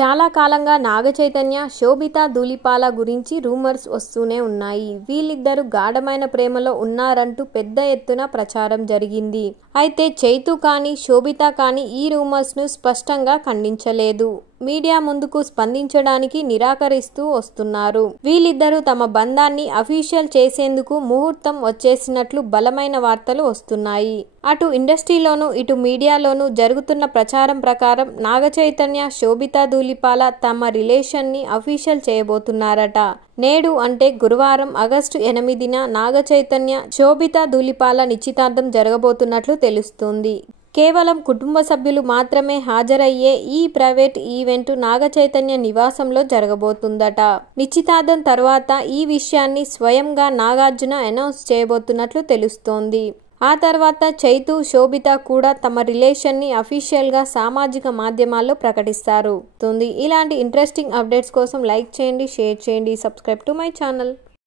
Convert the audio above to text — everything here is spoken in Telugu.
చాలా కాలంగా నాగచైతన్య, శోభిత ధూళిపాల గురించి రూమర్స్ వస్తూనే ఉన్నాయి. వీళ్ళిద్దరూ గాఢమైన ప్రేమలో ఉన్నారంటూ పెద్ద ఎత్తున ప్రచారం జరిగింది. అయితే చైతు కానీ శోభిత కానీ ఈ రూమర్స్ ను స్పష్టంగా ఖండించలేదు. మీడియా ముందుకు స్పందించడానికి నిరాకరిస్తూ వస్తున్నారు. వీళ్ళిద్దరూ తమ బంధాన్ని అఫీషియల్ చేసేందుకు ముహూర్తం వచ్చేసినట్లు బలమైన వార్తలు వస్తున్నాయి. అటు ఇండస్ట్రీలోనూ ఇటు మీడియాలోనూ జరుగుతున్న ప్రచారం ప్రకారం నాగచైతన్య, శోభిత ధూళిపాల తమ రిలేషన్ ని అఫీషియల్ చేయబోతున్నారట. నేడు అంటే గురువారం ఆగస్టు 8న నాగచైతన్య, శోభిత ధూళిపాల నిశ్చితార్థం జరగబోతున్నట్లు తెలుస్తోంది. కేవలం కుటుంబ సభ్యులు మాత్రమే హాజరయ్యే ఈ ప్రైవేట్ ఈవెంట్ నాగచైతన్య నివాసంలో జరగబోతుందట. నిశ్చితార్థం తర్వాత ఈ విషయాన్ని స్వయంగా నాగార్జున అనౌన్స్ చేయబోతున్నట్లు తెలుస్తోంది. ఆ తర్వాత చైతు, శోభిత కూడా తమ రిలేషన్ ని అఫీషియల్ గా సామాజిక మాధ్యమాల్లో ప్రకటిస్తారు. ఇలాంటి ఇంట్రెస్టింగ్ అప్డేట్స్ కోసం లైక్ చేయండి, షేర్ చేయండి, సబ్స్క్రైబ్ టు మై ఛానల్.